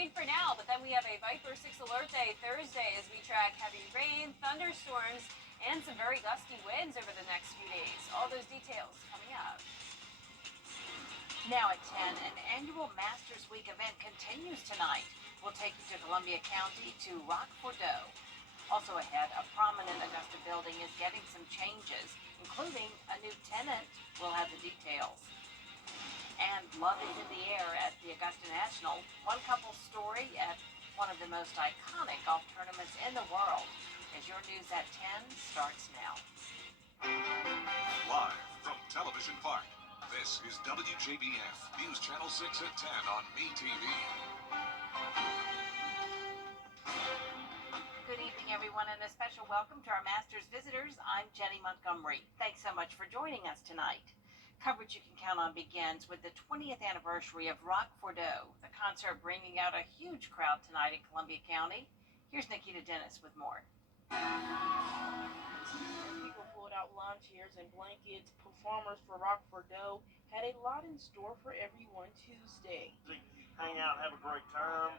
rain for now, but then we have a Viper 6 alert day Thursday as we track heavy rain, thunderstorms, and some very gusty winds over the next few days. All those details coming up. Now at 10, an annual Masters Week event continues tonight. We'll take you to Columbia County to Rockford. Also ahead, a prominent Augusta building is getting some changes, including a new tenant. We'll have the details. And love is in the air at the Augusta National. One couple's story at one of the most iconic golf tournaments in the world. As your news at 10 starts now. Live from Television Park, this is WJBF News Channel 6 at 10 on MeTV. Good evening, everyone, and a special welcome to our Masters visitors. I'm Jenny Montgomery. Thanks so much for joining us tonight. Coverage you can count on begins with the 20th anniversary of Rockford, the concert bringing out a huge crowd tonight in Columbia County. Here's Nikita Dennis with more. People pulled out lawn chairs and blankets. Performers for Rockford had a lot in store for everyone Tuesday. Hang out and have a great time.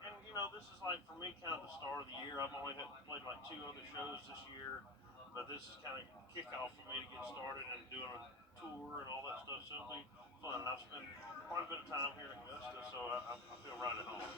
And you know, this is like, for me, kind of the start of the year. I've only played like 2 other shows this year, but this is kind of kickoff for me to get started and doing a tour and all that stuff, so it'll be fun. I've spent quite a bit of time here in Augusta, so I feel right at home.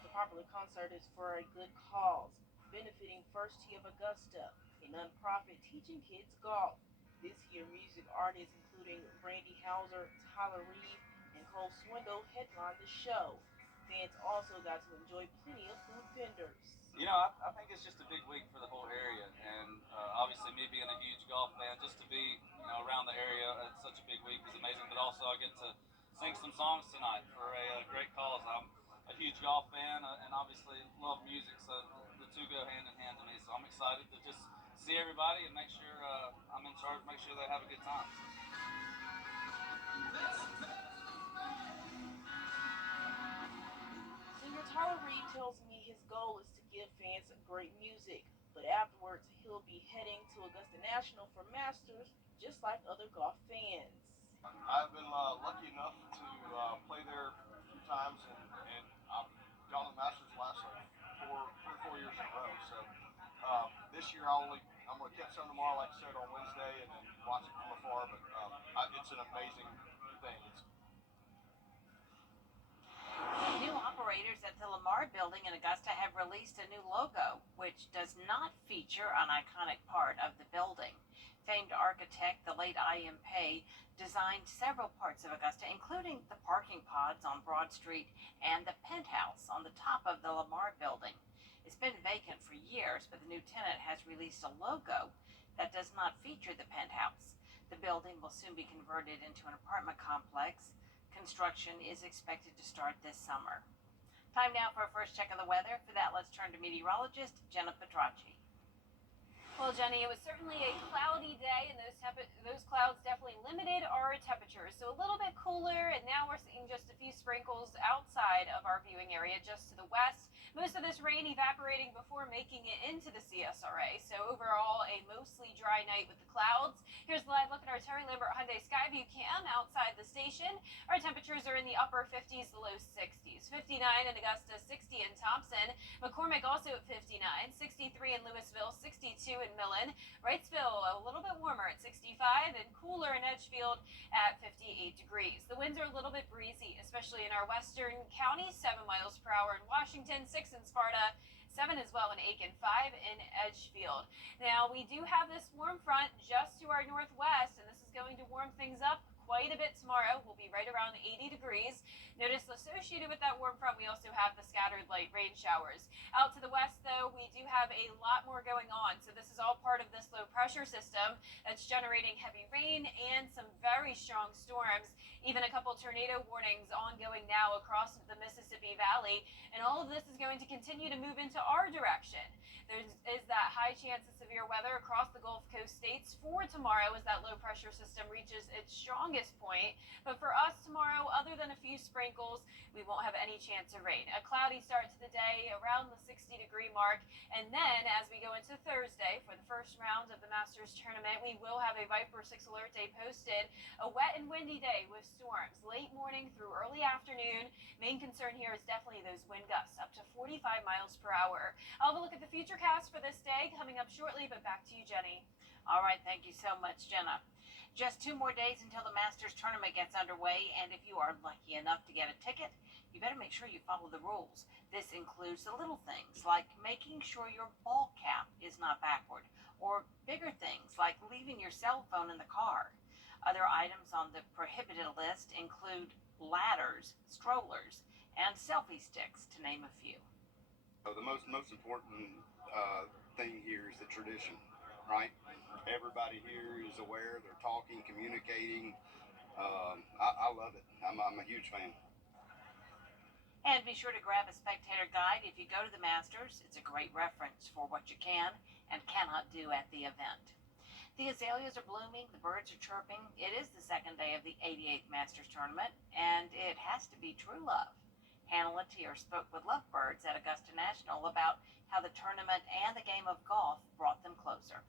The popular concert is for a good cause, benefiting First Tee of Augusta, a nonprofit teaching kids golf. This year, music artists including Brandy Hauser, Tyler Reed, and Cole Swindle headlined the show. Fans also got to enjoy plenty of food vendors. You know, I think it's just a big week for the whole area, and obviously me being a huge golf fan, just to be, you know, around the area at such a big week is amazing, but also I get to sing some songs tonight for a great cause. I'm a huge golf fan and obviously love music, so the two go hand in hand to me, so I'm excited to just see everybody and make sure I'm in charge, make sure they have a good time. Singer Tyler Reed tells me his goal is to give fans great music, but afterwards he'll be heading to Augusta National for Masters, just like other golf fans. I've been lucky enough to play there a few times, and I've gone to the Masters the last like 3 or 4 years in a row. So this year I'm going to catch some tomorrow, like I said, on Wednesday, and then watch it from afar. But it's an amazing thing. New operators at the Lamar Building in Augusta have released a new logo, which does not feature an iconic part of the building. Famed architect, the late I.M. Pei, designed several parts of Augusta, including the parking pods on Broad Street and the penthouse on the top of the Lamar Building. It's been vacant for years, but the new tenant has released a logo that does not feature the penthouse. The building will soon be converted into an apartment complex. Construction is expected to start this summer. Time now for a first check of the weather. For that, let's turn to meteorologist Jenna Petracci. Well, Jenny, it was certainly a cloudy day, and those clouds definitely limited our temperatures. So a little bit cooler, and now we're seeing just a few sprinkles outside of our viewing area just to the west. Most of this rain evaporating before making it into the CSRA. So overall, a mostly dry night with the clouds. Here's a live look at our Terry Lambert Hyundai Skyview cam outside the station. Our temperatures are in the upper 50s to low 60s. 59 in Augusta, 60 in Thompson. McCormick also at 59, 63 in Louisville, 62 in Millen. Wrightsville a little bit warmer at 65 and cooler in Edgefield at 58 degrees. The winds are a little bit breezy, especially in our western counties, 7 miles per hour in Washington, 6 in Sparta, 7 as well in Aiken, 5 in Edgefield. Now, we do have this warm front just to our northwest, and this is going to warm things up quite a bit tomorrow. We'll be right around 80 degrees. Notice associated with that warm front, we also have the scattered light rain showers. Out to the west, though, we do have a lot more going on. So this is all part of this low pressure system that's generating heavy rain and some very strong storms. Even a couple tornado warnings ongoing now across the Mississippi Valley. And all of this is going to continue to move into our direction. There is that high chance of severe weather across the Gulf Coast states for tomorrow as that low pressure system reaches its strongest strongest point. But for us tomorrow, other than a few sprinkles, we won't have any chance of rain. A cloudy start to the day around the 60-degree mark. And then as we go into Thursday for the first round of the Masters tournament, we will have a Viper 6 alert day posted. A wet and windy day with storms late morning through early afternoon. Main concern here is definitely those wind gusts up to 45 miles per hour. I'll have a look at the futurecast for this day coming up shortly, but back to you, Jenny. All right, thank you so much, Jenna. Just 2 more days until the Masters tournament gets underway, and if you are lucky enough to get a ticket, you better make sure you follow the rules. This includes the little things like making sure your ball cap is not backward, or bigger things like leaving your cell phone in the car. Other items on the prohibited list include ladders, strollers, and selfie sticks, to name a few. The most important thing here is the tradition, right? Everybody here is aware. They're talking, communicating. I love it. I'm a huge fan. And be sure to grab a spectator guide if you go to the Masters. It's a great reference for what you can and cannot do at the event. The azaleas are blooming, the birds are chirping. It is the second day of the 88th Masters tournament, and it has to be true love. Hannah Latier spoke with lovebirds at Augusta National about how the tournament and the game of golf brought them closer.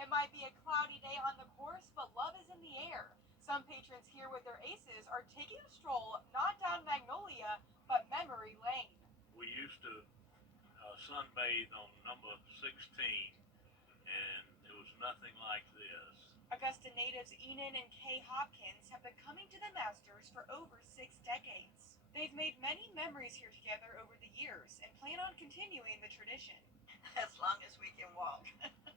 It might be a cloudy day on the course, but love is in the air. Some patrons here with their aces are taking a stroll not down Magnolia, but Memory Lane. We used to sunbathe on number 16, and it was nothing like this. Augusta natives Enan and Kay Hopkins have been coming to the Masters for over 6 decades. They've made many memories here together over the years and plan on continuing the tradition. As long as we can walk.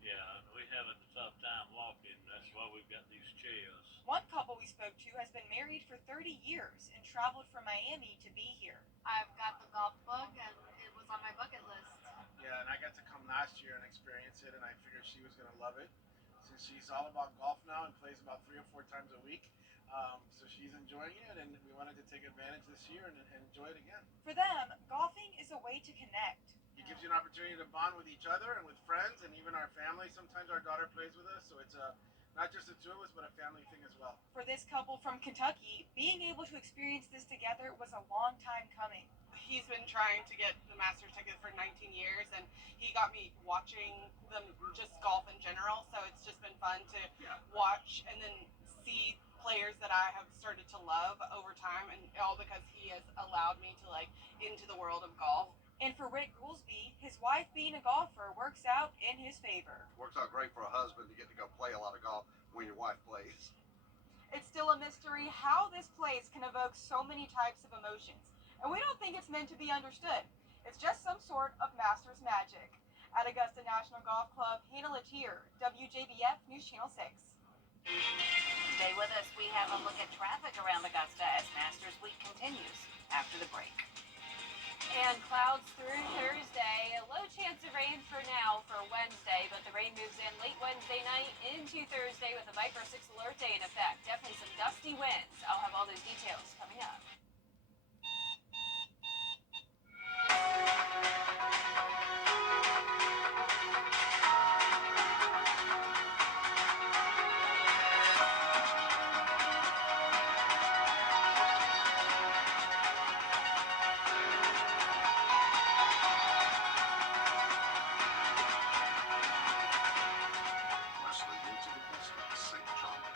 Yeah, we're having a tough time walking. That's why we've got these chairs. One couple we spoke to has been married for 30 years and traveled from Miami to be here. I've got the golf book and it was on my bucket list. Yeah, and I got to come last year and experience it, and I figured she was going to love it. Since she's all about golf now and plays about 3 or 4 times a week. So she's enjoying it, and we wanted to take advantage this year and enjoy it again. For them, golfing is a way to connect. It gives you an opportunity to bond with each other and with friends and even our family. Sometimes our daughter plays with us, so it's not just the two of us, but a family thing as well. For this couple from Kentucky, being able to experience this together was a long time coming. He's been trying to get the Masters ticket for 19 years, and he got me watching them just golf in general, so it's just been fun to watch and then see players that I have started to love over time, and all because he has allowed me to into the world of golf. And for Rick Goolsby, his wife being a golfer works out in his favor. Works out great for a husband to get to go play a lot of golf when your wife plays. It's still a mystery how this place can evoke so many types of emotions, and we don't think it's meant to be understood. It's just some sort of Masters magic. At Augusta National Golf Club, Hannah Latier, WJBF News Channel 6. Stay with us. We have a look at traffic around Augusta as Masters Week continues after the break. And clouds through Thursday. A low chance of rain for now for Wednesday, but the rain moves in late Wednesday night into Thursday with a Viper 6 alert day in effect. Definitely some gusty winds. I'll have all those details coming up. Listening into the business, St. John.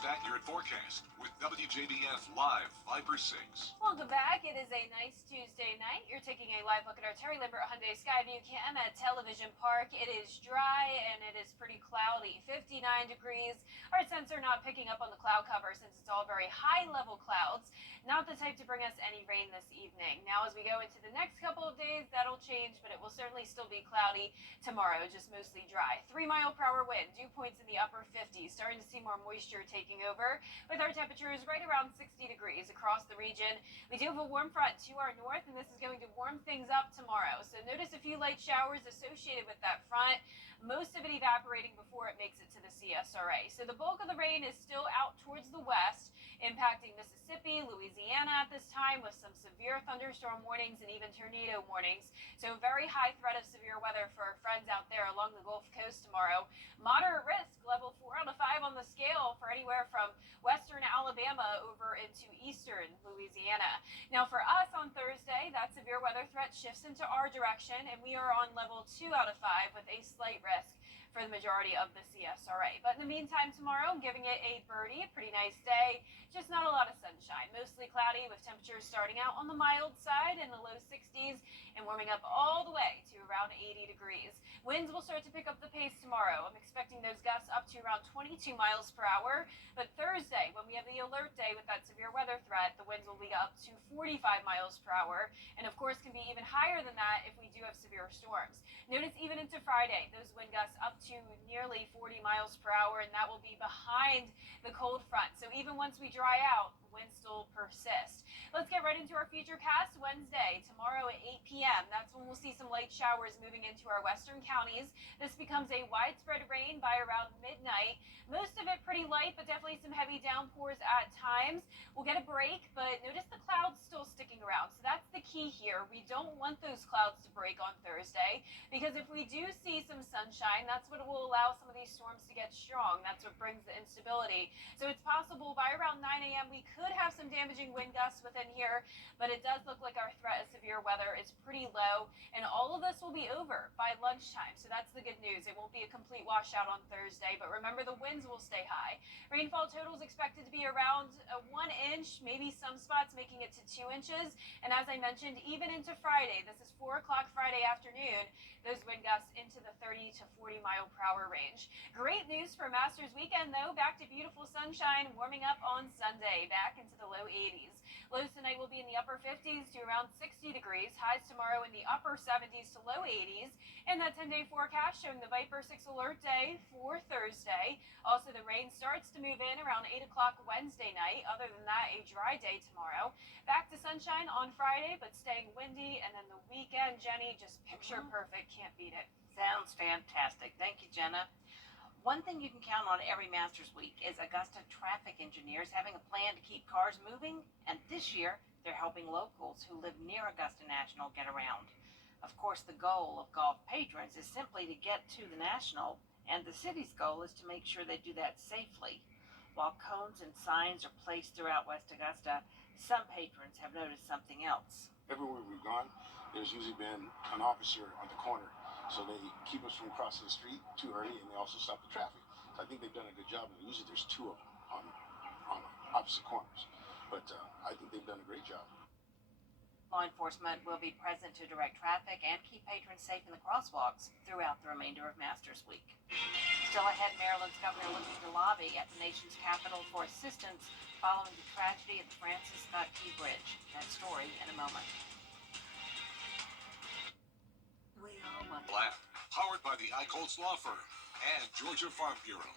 most accurate forecast with WJBF Live Viper 6. Welcome back. It is a nice Tuesday night. You're taking a live look at our Terry Limbert Hyundai Skyview Cam at Television Park. It is dry and it is pretty cloudy. 59 degrees. Our sensor not picking up on the cloud cover since it's all very high level clouds. Not the type to bring us any rain this evening. Now as we go into the next couple of days, that'll change, but it will certainly still be cloudy tomorrow, just mostly dry. 3-mile-per-hour wind, dew points in the upper 50s. Starting to see more moisture taking over with our temperatures right around 60 degrees across the region. We do have a warm front to our north, and this is going to warm things up tomorrow. So notice a few light showers associated with that front, most of it evaporating before it makes it to the CSRA. So the bulk of the rain is still out towards the west, impacting Mississippi, Louisiana at this time with some severe thunderstorm warnings and even tornado warnings. So very high threat of severe weather for our friends out there along the Gulf Coast tomorrow. Moderate risk, level 4 out of 5 on the scale for anywhere from western Alabama over into eastern Louisiana. Now for us on Thursday, that severe weather threat shifts into our direction, and we are on level 2 out of 5 with a slight risk for the majority of the CSRA. But in the meantime, tomorrow, giving it a birdie, a pretty nice day, just not a lot of sunshine. Mostly cloudy with temperatures starting out on the mild side in the low 60s and warming up all the way to around 80 degrees. Winds will start to pick up the pace tomorrow. I'm expecting those gusts up to around 22 miles per hour. But Thursday, when we have the alert day with that severe weather threat, the winds will be up to 45 miles per hour. And of course, can be even higher than that if we do have severe storms. Notice even into Friday, those wind gusts up to nearly 40 miles per hour, and that will be behind the cold front. So even once we dry out, winds still persist. Let's get right into our future cast. Wednesday, tomorrow at 8 p.m. That's when we'll see some light showers moving into our western counties. This becomes a widespread rain by around midnight. Most of it pretty light, but definitely some heavy downpours at times. We'll get a break, but notice the clouds still sticking around. So that's the key here. We don't want those clouds to break on Thursday, because if we do see some sunshine, that's what will allow some of these storms to get strong. That's what brings the instability. So it's possible by around 9 a.m. we could have some damaging wind gusts within here, but it does look like our threat of severe weather is pretty low, and all of this will be over by lunchtime. So that's the good news. It won't be a complete washout on Thursday, but remember the winds will stay high. Rainfall totals expected to be around 1 inch, maybe some spots making it to 2 inches. And as I mentioned, even into Friday, this is 4 o'clock Friday afternoon, those wind gusts into the 30 to 40 mile per hour range. Great news for Masters weekend though, back to beautiful sunshine, warming up on Sunday, back into the low 80s. Lows tonight will be in the upper 50s to around 60 degrees. Highs tomorrow in the upper 70s to low 80s. And that 10-day forecast showing the Viper 6 alert day for Thursday. Also, the rain starts to move in around 8 o'clock Wednesday night. Other than that, a dry day tomorrow. Back to sunshine on Friday, but staying windy. And then the weekend, Jenny, just picture perfect. Can't beat it. Sounds fantastic. Thank you, Jenna. One thing you can count on every Masters week is Augusta traffic engineers having a plan to keep cars moving, and this year they're helping locals who live near Augusta National get around. Of course, the goal of golf patrons is simply to get to the National, and the city's goal is to make sure they do that safely. While cones and signs are placed throughout West Augusta, some patrons have noticed something else. Everywhere we've gone, there's usually been an officer on the corner. So they keep us from crossing the street too early, and they also stop the traffic. So I think they've done a good job. And usually there's 2 of them on opposite corners. But I think they've done a great job. Law enforcement will be present to direct traffic and keep patrons safe in the crosswalks throughout the remainder of Masters Week. Still ahead, Maryland's governor looking to lobby at the nation's capital for assistance following the tragedy at the Francis Scott Key Bridge. That story in a moment. Lab, powered by the Eichholz Law Firm and Georgia Farm Bureau.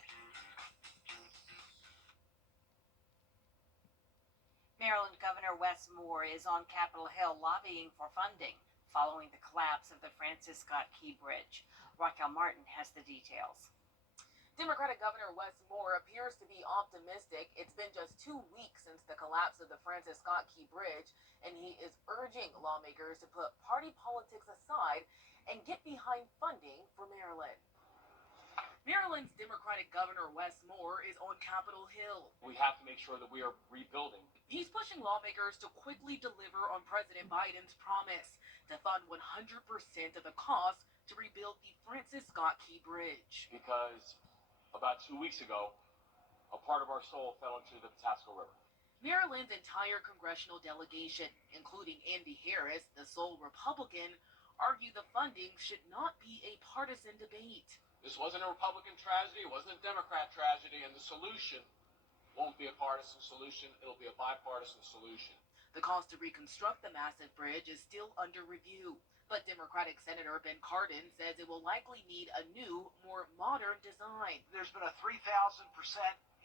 Maryland Governor Wes Moore is on Capitol Hill lobbying for funding following the collapse of the Francis Scott Key Bridge. Raquel Martin has the details. Democratic Governor Wes Moore appears to be optimistic. It's been just 2 weeks since the collapse of the Francis Scott Key Bridge, and he is urging lawmakers to put party politics aside and get behind funding for Maryland. Maryland's Democratic Governor Wes Moore is on Capitol Hill. We have to make sure that we are rebuilding. He's pushing lawmakers to quickly deliver on President Biden's promise to fund 100% of the cost to rebuild the Francis Scott Key Bridge. Because about 2 weeks ago, a part of our soul fell into the Patapsco River. Maryland's entire congressional delegation, including Andy Harris, the sole Republican, argued the funding should not be a partisan debate. This wasn't a Republican tragedy, it wasn't a Democrat tragedy, and the solution won't be a partisan solution, it'll be a bipartisan solution. The cost to reconstruct the massive bridge is still under review, but Democratic Senator Ben Cardin says it will likely need a new, more modern design. There's been a 3,000%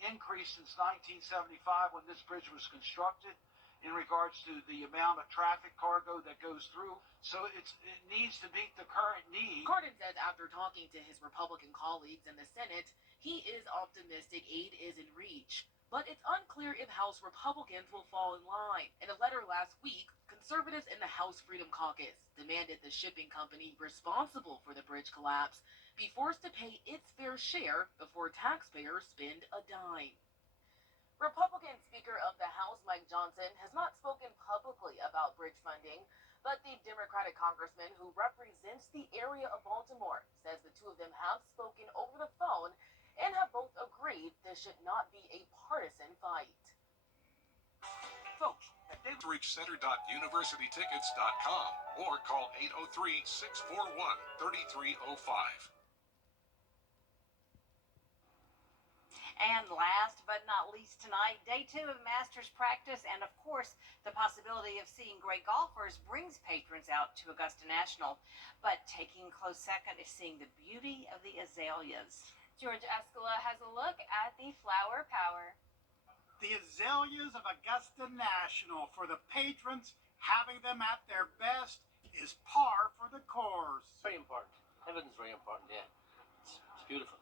increase since 1975 when this bridge was constructed in regards to the amount of traffic cargo that goes through. So it needs to meet the current need. Cardin says after talking to his Republican colleagues in the Senate, he is optimistic aid is in reach. But it's unclear if House Republicans will fall in line. In a letter last week, conservatives in the House Freedom Caucus demanded the shipping company responsible for the bridge collapse be forced to pay its fair share before taxpayers spend a dime. Republican Speaker of the House Mike Johnson has not spoken publicly about bridge funding, but the Democratic congressman who represents the area of Baltimore says the two of them have spoken over the phone and have both agreed this should not be a partisan fight. Folks, Reach center.universitytickets.com or call 803-641-3305. And last but not least tonight, day 2 of Masters practice, and of course, the possibility of seeing great golfers brings patrons out to Augusta National. But taking close second is seeing the beauty of the azaleas. George Escala has a look at the flower power. The azaleas of Augusta National, for the patrons, having them at their best is par for the course. Very important. Heaven's very important, yeah. It's beautiful.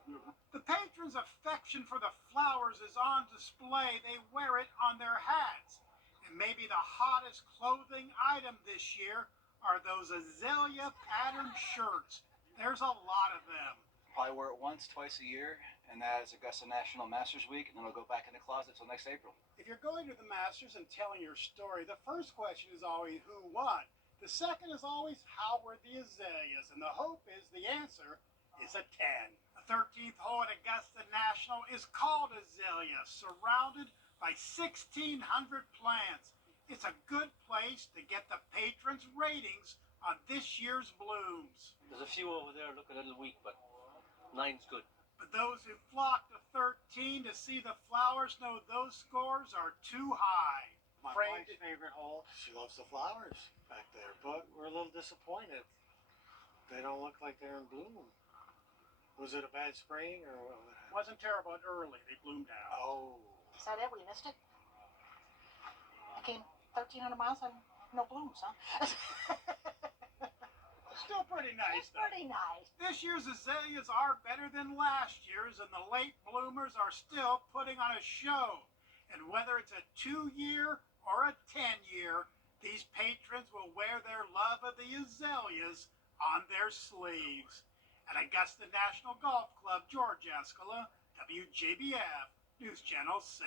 The patrons' affection for the flowers is on display. They wear it on their hats. And maybe the hottest clothing item this year are those azalea patterned shirts. There's a lot of them. Probably wear it once, twice a year, and that is Augusta National Masters Week, and then it'll go back in the closet till next April. If you're going to the Masters and telling your story, the first question is always who won. The second is always how were the azaleas, and the hope is the answer is a 10. The 13th hole at Augusta National is called Azalea, surrounded by 1,600 plants. It's a good place to get the patrons' ratings on this year's blooms. There's a few over there look a little weak, but 9's good. But those who flock to 13 to see the flowers know those scores are too high. My wife's favorite hole. She loves the flowers back there, but we're a little disappointed. They don't look like they're in bloom. Was it a bad spring or what? Wasn't terrible early. They bloomed out. Oh. Is that it? We missed it? I came 1,300 miles and no blooms, huh? Still pretty nice, though. Pretty nice. This year's azaleas are better than last year's, and the late bloomers are still putting on a show. And whether it's a 2-year or a 10-year, these patrons will wear their love of the azaleas on their sleeves. At Augusta National Golf Club, George Escala, WJBF, News Channel 6.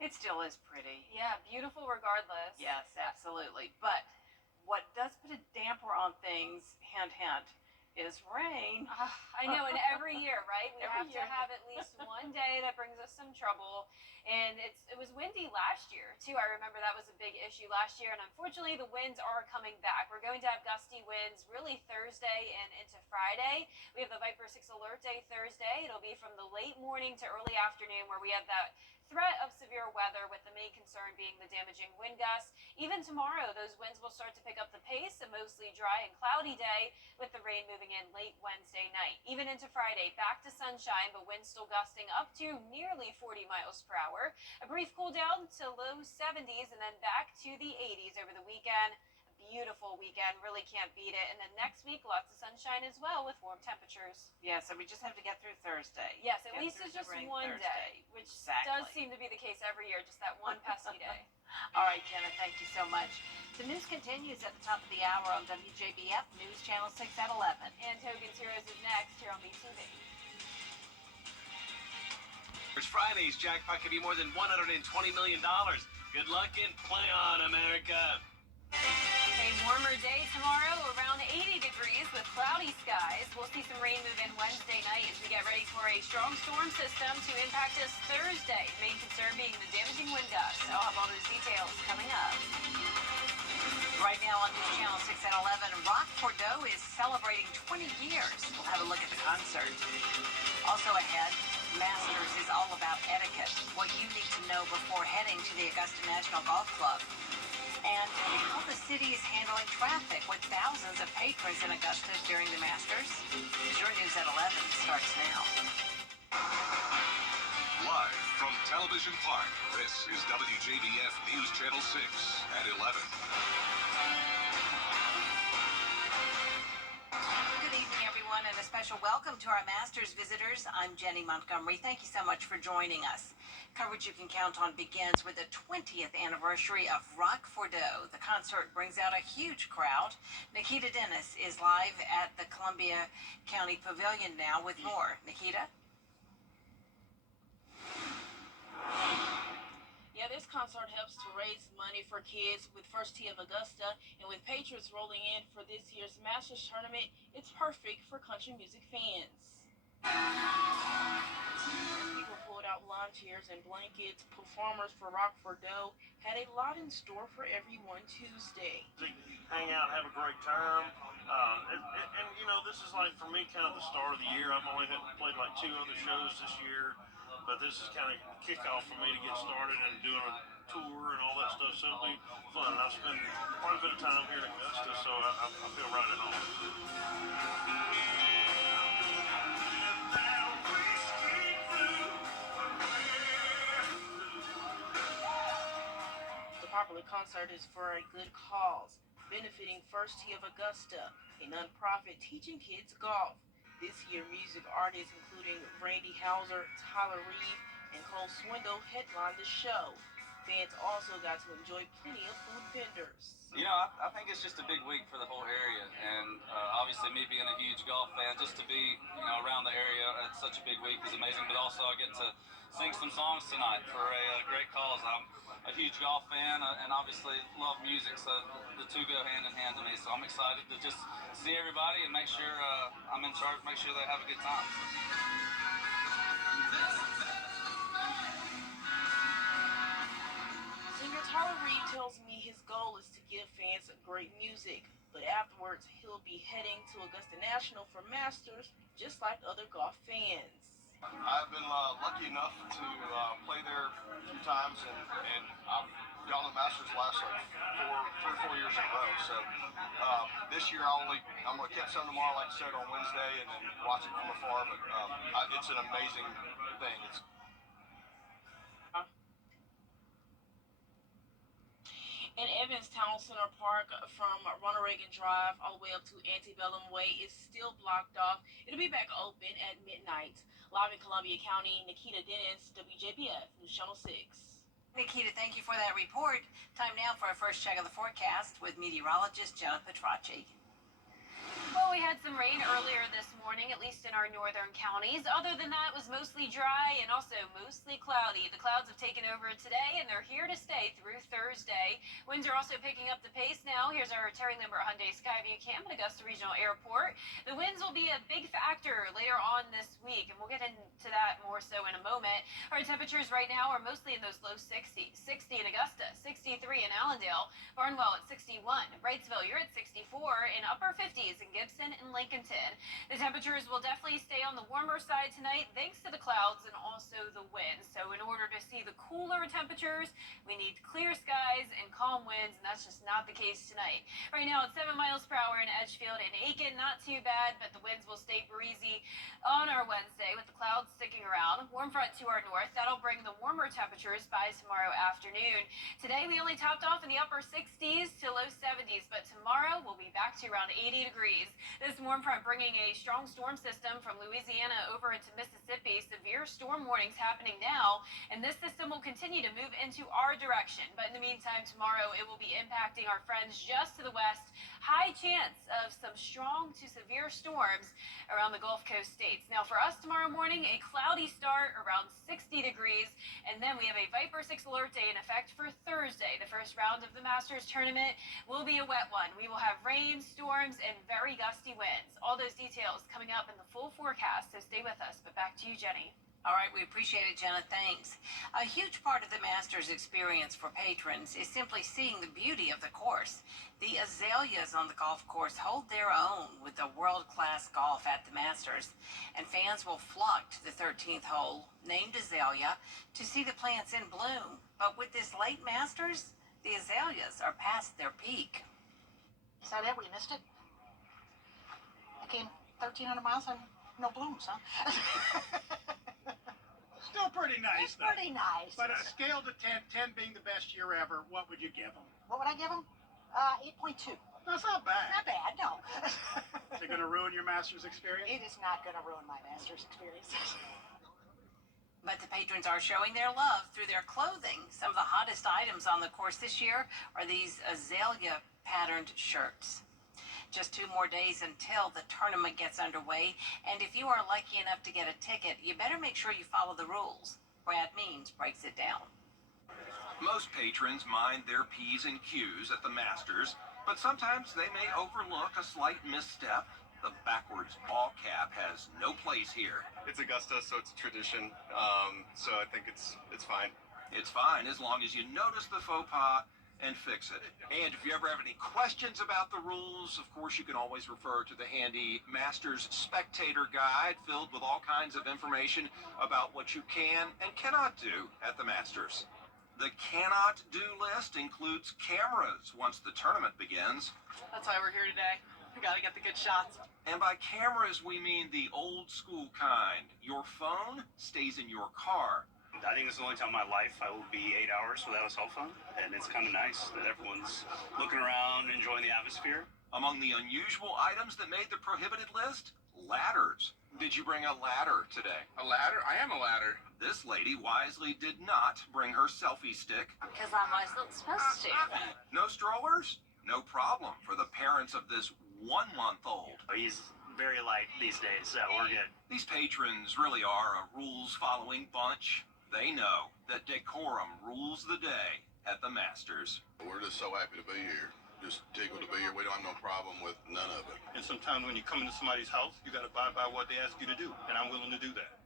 It still is pretty. Yeah, beautiful regardless. Yes, absolutely. But what does put a damper on things, hint, hint, is rain. I know, and every year, right? We have to have at least one day that brings us some trouble. And it was windy last year, too. I remember that was a big issue last year. And unfortunately, the winds are coming back. We're going to have gusty winds really Thursday and into Friday. We have the Viper 6 Alert Day Thursday. It'll be from the late morning to early afternoon where we have that threat of severe weather, with the main concern being the damaging wind gusts. Even tomorrow, those winds will start to pick up the pace. A mostly dry and cloudy day with the rain moving in late Wednesday night. Even into Friday, back to sunshine, but winds still gusting up to nearly 40 miles per hour. A brief cool down to low 70s and then back to the 80s over the weekend. Beautiful weekend, really can't beat it. And then next week, lots of sunshine as well with warm temperatures. Yeah, so we just have to get through Thursday. Yes, at Get least through it's the just rain one Thursday. day, which does seem to be the case every year, just that one pesky day. All right, Jenna, thank you so much. The news continues at the top of the hour on WJBF News Channel 6 at 11. And Hogan's Heroes is next here on BTV. Friday's jackpot could be more than $120 million. Good luck and play on, America. A warmer day tomorrow, around 80 degrees with cloudy skies. We'll see some rain move in Wednesday night as we get ready for a strong storm system to impact us Thursday. Main concern being the damaging wind gusts. I'll have all those details coming up. Right now on News Channel 6 at 11, Rock Bordeaux is celebrating 20 years. We'll have a look at the concert. Also ahead, Masters is all about etiquette, what you need to know before heading to the Augusta National Golf Club. And how the city is handling traffic with thousands of patrons in Augusta during the Masters. Your News at 11 starts now. Live from Television Park, this is WJBF News Channel 6 at 11. Good evening, everyone, and a special welcome to our Masters visitors. I'm Jenny Montgomery. Thank you so much for joining us. Coverage you can count on begins with the 20th anniversary of Rock Bordeaux. The concert brings out a huge crowd. Nikita Dennis is live at the Columbia County Pavilion now with more. Nikita? Yeah, this concert helps to raise money for kids with First Tee of Augusta, and with patrons rolling in for this year's Masters tournament, it's perfect for country music fans. People pulled out lawn chairs and blankets. Performers for Rock Bordeaux had a lot in store for everyone Tuesday. Hang out, have a great time. And you know, this is like, for me, kind of the start of the year. I've only played like 2 other shows this year, but this is kind of kickoff for me to get started and doing a tour and all that stuff, so it'll be fun. I've spent quite a bit of time here in Augusta, so I feel right at home. The popular concert is for a good cause, benefiting First Tee of Augusta, a nonprofit teaching kids golf. This year, music artists including Randy Houser, Tyler Reeve, and Cole Swindle headlined the show. Fans also got to enjoy plenty of food vendors. You know, I think it's just a big week for the whole area, and obviously me being a huge golf fan, just to be, you know, around the area at such a big week is amazing, but also I get to sing some songs tonight for a great cause. I'm a huge golf fan and obviously love music, so the two go hand in hand to me, so I'm excited to just see everybody and make sure I'm in charge, make sure they have a good time. Singer Tyler Reeve tells me his goal is to give fans great music, but afterwards he'll be heading to Augusta National for Masters, just like other golf fans. I've been lucky enough to play there a few times, and I've gone to the Masters last like 3 or 4 years in a row. So this year I'm gonna catch some tomorrow, like I said, on Wednesday, and then watch it from afar. But it's an amazing thing. In Evans Town Center Park, from Ronald Reagan Drive all the way up to Antebellum Way, is still blocked off. It'll be back open at midnight. Live in Columbia County, Nikita Dennis, WJBF News Channel 6. Nikita, thank you for that report. Time now for our first check of the forecast with meteorologist Jenna Petracci. Well, we had some rain earlier this morning, at least in our northern counties. Other than that, it was mostly dry and also mostly cloudy. The clouds have taken over today, and they're here to stay through Thursday. Winds are also picking up the pace now. Here's our Terry Lambert Hyundai Skyview Cam at Augusta Regional Airport. The winds will be a big factor later on this week, and we'll get into that more so in a moment. Our temperatures right now are mostly in those low 60s. 60 in Augusta, 63 in Allendale, Barnwell at 61, Wrightsville, you're at 64, in upper 50s in Gibson and Lincolnton. The temperatures will definitely stay on the warmer side tonight thanks to the clouds and also the wind. So in order to see the cooler temperatures, we need clear skies and calm winds, and that's just not the case tonight. Right now it's 7 miles per hour in Edgefield and Aiken. Not too bad, but the winds will stay breezy on our Wednesday with the clouds sticking around. Warm front to our north, that'll bring the warmer temperatures by tomorrow afternoon. Today we only topped off in the upper 60s to low 70s, but tomorrow we'll be back to around 80 degrees. This warm front bringing a strong storm system from Louisiana over into Mississippi. Severe storm warnings happening now, and this system will continue to move into our direction. But in the meantime, tomorrow it will be impacting our friends just to the west. High chance of some strong to severe storms around the Gulf Coast states. Now for us tomorrow morning, a cloudy start around 60 degrees, and then we have a Viper 6 alert day in effect for Thursday. The first round of the Masters tournament will be a wet one. We will have rain, storms, and very gusty winds. All those details coming up in the full forecast, so stay with us. But back to you, Jenny. All right, we appreciate it, Jenna. Thanks. A huge part of the Masters experience for patrons is simply seeing the beauty of the course. The azaleas on the golf course hold their own with the world-class golf at the Masters, and fans will flock to the 13th hole, named Azalea, to see the plants in bloom. But with this late Masters, the azaleas are past their peak. Is that it? We missed it? I came 1,300 miles and no blooms, huh? Still pretty nice, It's pretty nice. But a scale to 10, 10 being the best year ever, what would you give them? What would I give them? 8.2. That's not bad. Not bad, no. Is it going to ruin your Masters experience? It is not going to ruin my Masters experience. But the patrons are showing their love through their clothing. Some of the hottest items on the course this year are these azalea patterned shirts. Just 2 more days until the tournament gets underway, and if you are lucky enough to get a ticket, you better make sure you follow the rules. Brad Means breaks it down. Most patrons mind their P's and Q's at the Masters, but sometimes they may overlook a slight misstep. The backwards ball cap has no place here. It's Augusta, so it's tradition. So I think it's fine. It's fine as long as you notice the faux pas and fix it. And if you ever have any questions about the rules, of course, you can always refer to the handy Masters Spectator Guide filled with all kinds of information about what you can and cannot do at the Masters. The cannot do list includes cameras once the tournament begins. That's why we're here today. We gotta get the good shots. And by cameras, we mean the old school kind. Your phone stays in your car. I think it's the only time in my life I will be 8 hours without a cell phone, and it's kind of nice that everyone's looking around, enjoying the atmosphere. Among the unusual items that made the prohibited list, ladders. Did you bring a ladder today? A ladder? I am a ladder. This lady wisely did not bring her selfie stick. Because I wasn't supposed to. No strollers? No problem for the parents of this 1-month-old. He's very light these days, so we're good. These patrons really are a rules-following bunch. They know that decorum rules the day at the Masters. We're just so happy to be here. Just tickled to be here. We don't have no problem with none of it. And sometimes when you come into somebody's house, you got to abide by what they ask you to do, and I'm willing to do that.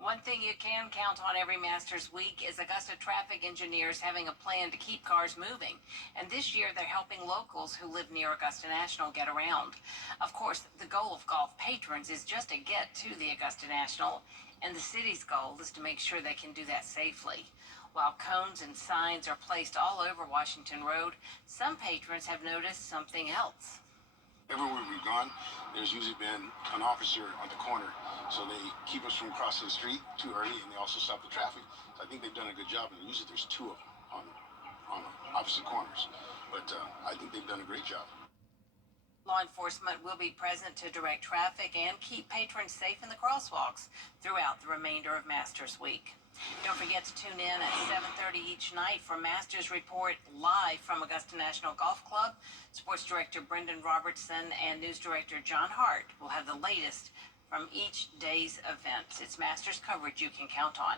One thing you can count on every Masters week is Augusta traffic engineers having a plan to keep cars moving. And this year they're helping locals who live near Augusta National get around. Of course, the goal of golf patrons is just to get to the Augusta National, and the city's goal is to make sure they can do that safely. While cones and signs are placed all over Washington Road, some patrons have noticed something else. Everywhere we've gone, there's usually been an officer on the corner, so they keep us from crossing the street too early, and they also stop the traffic. So I think they've done a good job, and usually there's 2 of them on opposite corners. But I think they've done a great job. Law enforcement will be present to direct traffic and keep patrons safe in the crosswalks throughout the remainder of Masters Week. Don't forget to tune in at 7:30 each night for Masters Report live from Augusta National Golf Club. Sports Director Brendan Robertson and News Director John Hart will have the latest from each day's events. It's Masters coverage you can count on.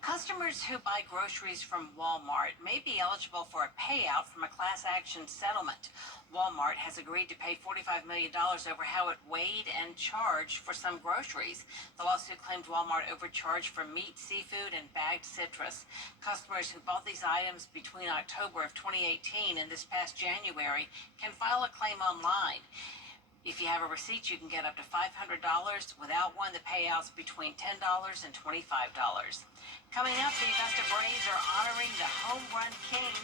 Customers who buy groceries from Walmart may be eligible for a payout from a class action settlement. Walmart has agreed to pay $45 million over how it weighed and charged for some groceries. The lawsuit claimed Walmart overcharged for meat, seafood, and bagged citrus. Customers who bought these items between October of 2018 and this past January can file a claim online. If you have a receipt, you can get up to $500. Without one, the payout's between $10 and $25. Coming up, the Augusta Braves are honoring the home run king.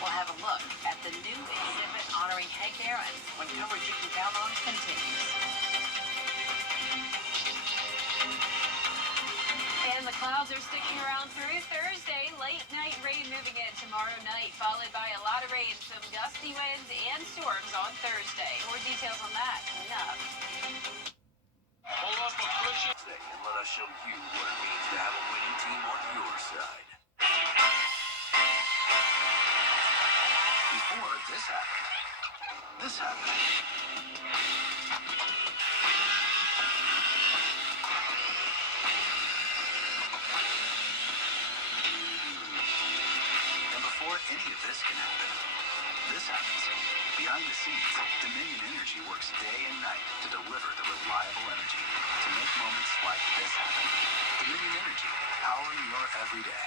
We'll have a look at the new exhibit honoring Hank Aaron when coverage you can count on continues. And the Clouds are sticking around through Thursday. Late night rain moving in tomorrow night, followed by a lot of rain, some gusty winds and storms on Thursday. More details on that coming up. Pull up a cushion. And let us show you what it means to have a winning team on your side. Before this happened. And before any of this can happen, this happens. Behind the scenes, Dominion Energy works day and night to deliver the reliable energy to make moments like this happen. Dominion Energy, powering your everyday.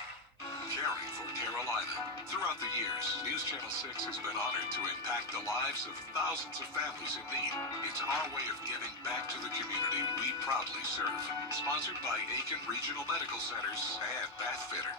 Caring for Carolina. Throughout the years, News Channel 6 has been honored to impact the lives of thousands of families in need. It's our way of giving back to the community we proudly serve. Sponsored by Aiken Regional Medical Centers and Bath Fitter.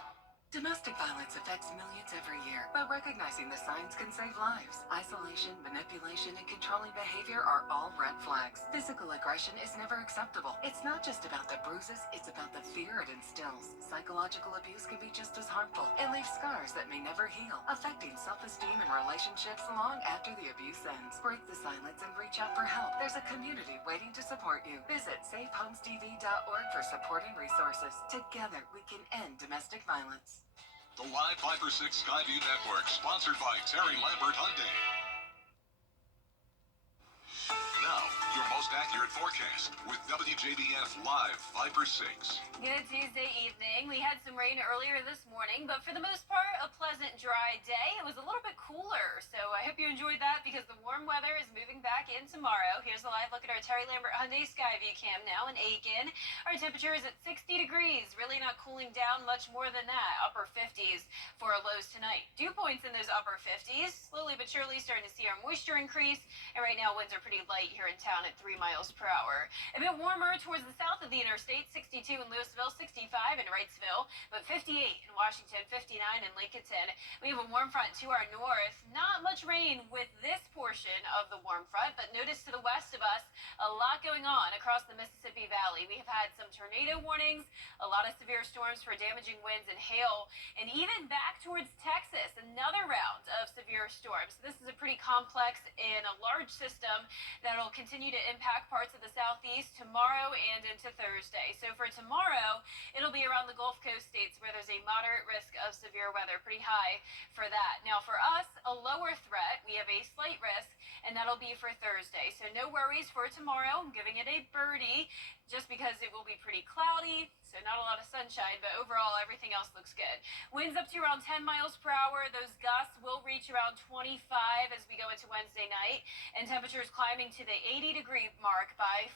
Domestic violence affects millions every year, but recognizing the signs can save lives. Isolation, manipulation, and controlling behavior are all red flags. Physical aggression is never acceptable. It's not just about the bruises, it's about the fear it instills. Psychological abuse can be just as harmful and leave scars that may never heal, affecting self-esteem and relationships long after the abuse ends. Break the silence and reach out for help. There's a community waiting to support you. Visit safehomestv.org for support and resources. Together, we can end domestic violence. The live Viper 6 Skyview Network, sponsored by Terry Lambert Hyundai. Now, your most accurate forecast with WJBF Live Viper 6. Good Tuesday evening. We had some rain earlier this morning, but for the most part, a pleasant, dry day. It was a little bit cooler, so I hope you enjoyed that because the warm weather is moving back in tomorrow. Here's a live look at our Terry Lambert Hyundai Skyview cam now in Aiken. Our temperature is at 60 degrees, really not cooling down much more than that. Upper 50s for our lows tonight. Dew points in those upper 50s. Slowly but surely starting to see our moisture increase, and right now winds are pretty light here in town at 3 miles per hour. A bit warmer towards the south of the interstate, 62 in Louisville, 65 in Wrightsville, but 58 in Washington, 59 in Lincolnton. We have a warm front to our north. Not much rain with this portion of the warm front, but notice to the west of us, a lot going on across the Mississippi Valley. We have had some tornado warnings, a lot of severe storms for damaging winds and hail, and even back towards Texas, another round of severe storms. This is a pretty complex and a large system that'll continue to impact parts of the southeast tomorrow and into Thursday. So for tomorrow, it'll be around the Gulf Coast states where there's a moderate risk of severe weather, pretty high for that. Now for us, a lower threat, we have a slight risk, and that'll be for Thursday. So no worries for tomorrow. I'm giving it a birdie just because it will be pretty cloudy, so not a lot of sunshine, but overall everything else looks good. Winds up to around 10 miles per hour. Those gusts will reach around 25 as we go into Wednesday night, and temperatures climbing to the 80-degree mark by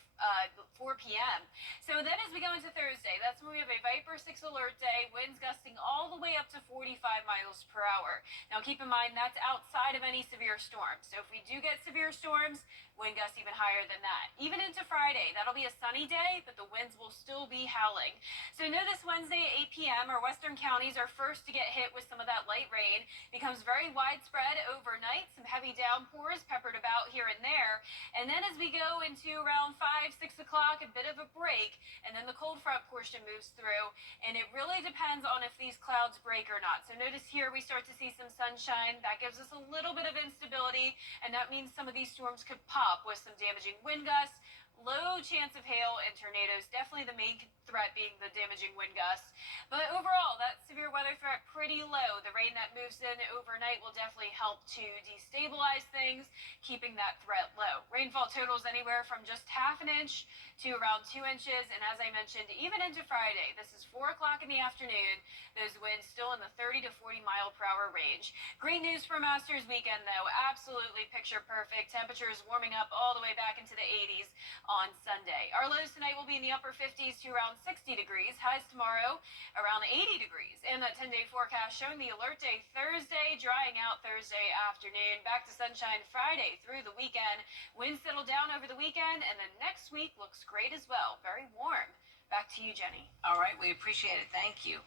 4 p.m. So then as we go into Thursday, that's when we have a Viper 6 alert day, winds gusting all the way up to 45 miles per hour. Now keep in mind that's outside of any severe storms. So if we do get severe storms, wind gusts even higher than that. Even into Friday, that'll be a sunny day, but the winds will still be howling. So know this Wednesday at 8 p.m., our western counties are first to get hit with some of that light rain. Becomes very widespread overnight, some heavy downpours peppered about here and there. And then as we go into around 5, 6 o'clock, a bit of a break, and then the cold front portion moves through, and it really depends on if these clouds break or not. So notice here we start to see some sunshine. That gives us a little bit of instability, and that means some of these storms could pop with some damaging wind gusts. Low chance of hail and tornadoes, definitely the main threat being the damaging wind gusts. But overall, that severe weather threat pretty low. The rain that moves in overnight will definitely help to destabilize things, keeping that threat low. Rainfall totals anywhere from just half an inch to around 2 inches, and as I mentioned, even into Friday, this is 4 o'clock in the afternoon, those winds still in the 30 to 40 mile per hour range. Great news for Masters weekend though, absolutely picture perfect. Temperatures warming up all the way back into the 80s on Sunday. Our lows tonight will be in the upper 50s to around 60 degrees. Highs tomorrow around 80 degrees. And that 10-day forecast showing the alert day Thursday, drying out Thursday afternoon. Back to sunshine Friday through the weekend. Winds settle down over the weekend, and then next week looks great as well. Very warm. Back to you, Jenny. All right, we appreciate it. Thank you.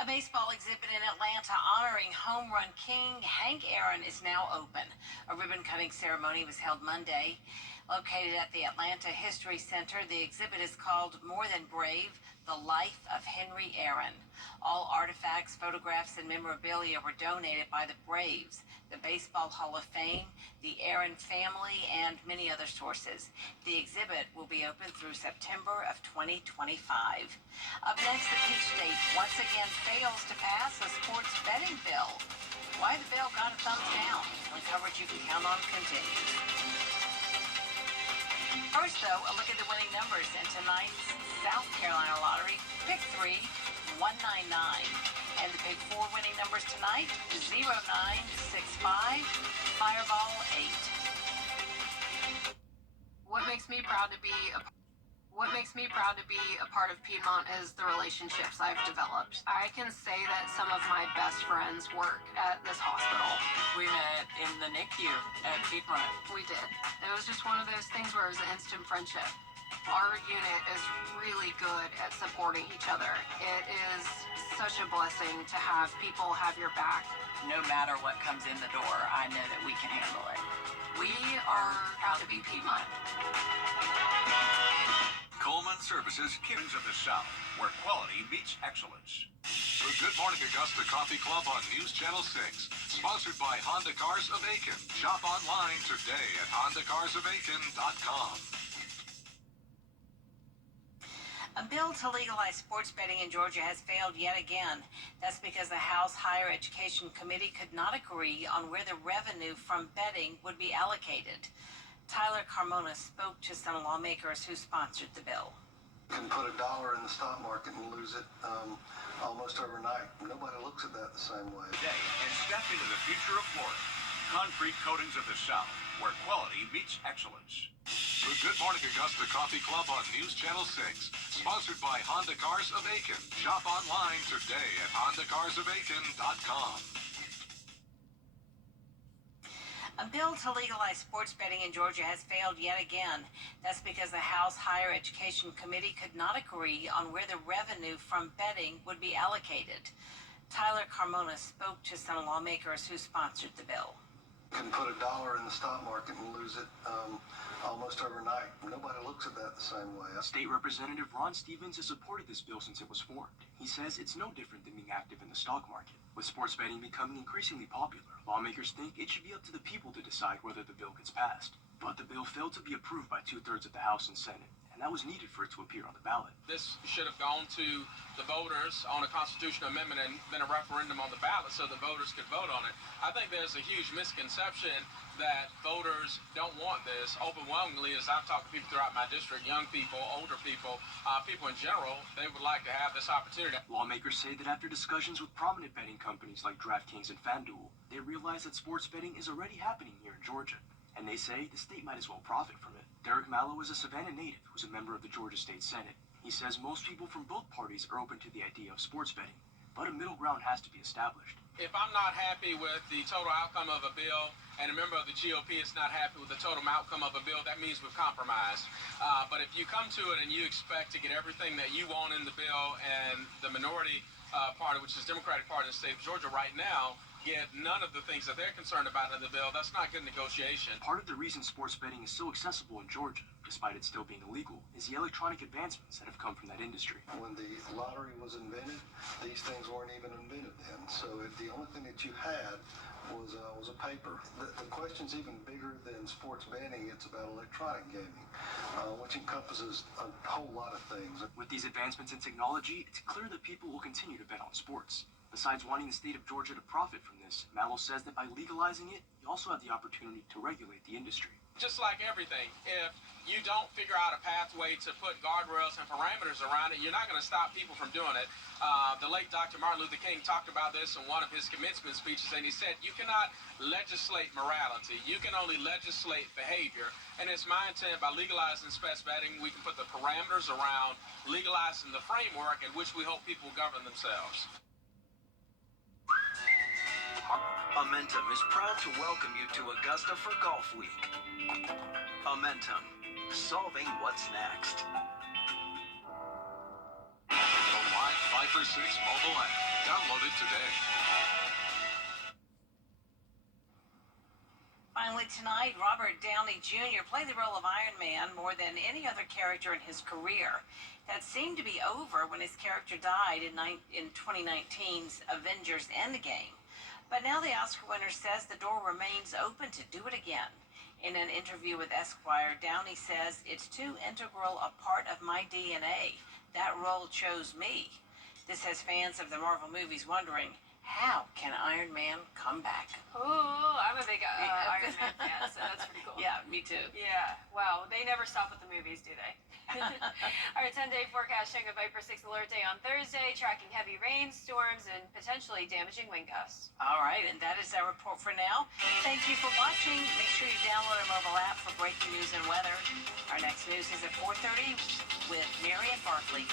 A baseball exhibit in Atlanta honoring home run king Hank Aaron is now open. A ribbon-cutting ceremony was held Monday. Located at the Atlanta History Center, the exhibit is called More Than Brave, The Life of Henry Aaron. All artifacts, photographs, and memorabilia were donated by the Braves, the Baseball Hall of Fame, the Aaron family, and many other sources. The exhibit will be open through September of 2025. Up next, the Peach State once again fails to pass a sports betting bill. Why the bill got a thumbs down? When coverage you can count on continues. First, though, a look at the winning numbers in tonight's South Carolina Lottery. Pick 3, 199. And the Pick 4 winning numbers tonight, 0965, Fireball 8. What makes me proud to be a part of Piedmont is the relationships I've developed. I can say that some of my best friends work at this hospital. We met in the NICU at Piedmont. We did. It was just one of those things where it was an instant friendship. Our unit is really good at supporting each other. It is such a blessing to have people have your back. No matter what comes in the door, I know that we can handle it. We are proud to be Piedmont. Coleman Services, Kings of the South, where quality meets excellence. The Good Morning Augusta Coffee Club on News Channel 6, sponsored by Honda Cars of Aiken. Shop online today at HondaCarsOfAiken.com. A bill to legalize sports betting in Georgia has failed yet again. That's because the House Higher Education Committee could not agree on where the revenue from betting would be allocated. Tyler Carmona spoke to some lawmakers who sponsored the bill. You can put $1 in the stock market and lose it almost overnight. Nobody looks at that the same way. Today, and step into the future of Florida. Concrete Coatings of the South, where quality meets excellence. The Good Morning Augusta Coffee Club on News Channel 6, sponsored by Honda Cars of Aiken. Shop online today at HondaCarsOfAiken.com. A bill to legalize sports betting in Georgia has failed yet again. That's because the House Higher Education Committee could not agree on where the revenue from betting would be allocated. Tyler Carmona spoke to some lawmakers who sponsored the bill. You can put $1 in the stock market and lose it almost overnight. Nobody looks at that the same way. State Representative Ron Stevens has supported this bill since it was formed. He says it's no different than being active in the stock market. With sports betting becoming increasingly popular, lawmakers think it should be up to the people to decide whether the bill gets passed. But the bill failed to be approved by 2/3 of the House and Senate, and that was needed for it to appear on the ballot. This should have gone to the voters on a constitutional amendment and been a referendum on the ballot so the voters could vote on it. I think there's a huge misconception that voters don't want this. Overwhelmingly, as I've talked to people throughout my district, young people, older people, people in general, they would like to have this opportunity. Lawmakers say that after discussions with prominent betting companies like DraftKings and FanDuel, they realize that sports betting is already happening here in Georgia, and they say the state might as well profit from it. Derek Mallow is a Savannah native who's a member of the Georgia State Senate. He says most people from both parties are open to the idea of sports betting, but a middle ground has to be established. If I'm not happy with the total outcome of a bill, and a member of the GOP is not happy with the total outcome of a bill, that means we've compromised. But if you come to it and you expect to get everything that you want in the bill, and the minority party, which is the Democratic Party in the state of Georgia right now, get none of the things that they're concerned about in the bill, that's not good negotiation. Part of the reason sports betting is so accessible in Georgia, despite it still being illegal, is the electronic advancements that have come from that industry. When the lottery was invented, these things weren't even invented then. So the only thing that you had was a paper. The question's even bigger than sports betting. It's about electronic gaming, which encompasses a whole lot of things. With these advancements in technology, it's clear that people will continue to bet on sports. Besides wanting the state of Georgia to profit from this, Mallow says that by legalizing it, you also have the opportunity to regulate the industry. Just like everything, if you don't figure out a pathway to put guardrails and parameters around it, you're not going to stop people from doing it. The late Dr. Martin Luther King talked about this in one of his commencement speeches, and he said, you cannot legislate morality. You can only legislate behavior. And it's my intent, by legalizing sports betting, we can put the parameters around legalizing the framework in which we hope people govern themselves. Amentum is proud to welcome you to Augusta for Golf Week. Amentum, solving what's next. The Live 5 for 6 mobile app. Download it today. Finally tonight, Robert Downey Jr. played the role of Iron Man more than any other character in his career. That seemed to be over when his character died in 2019's Avengers Endgame. But now the Oscar winner says the door remains open to do it again. In an interview with Esquire, Downey says, "It's too integral a part of my DNA. That role chose me." This has fans of the Marvel movies wondering, how can Iron Man come back? Oh, I'm a big Iron Man fan, so that's pretty cool. Yeah, me too. Yeah, wow. They never stop with the movies, do they? Our 10-day forecast showing a Viper 6 alert day on Thursday, tracking heavy rain, storms, and potentially damaging wind gusts. All right, and that is our report for now. Thank you for watching. Make sure you download our mobile app for breaking news and weather. Our next news is at 4:30 with Mary and Barkley.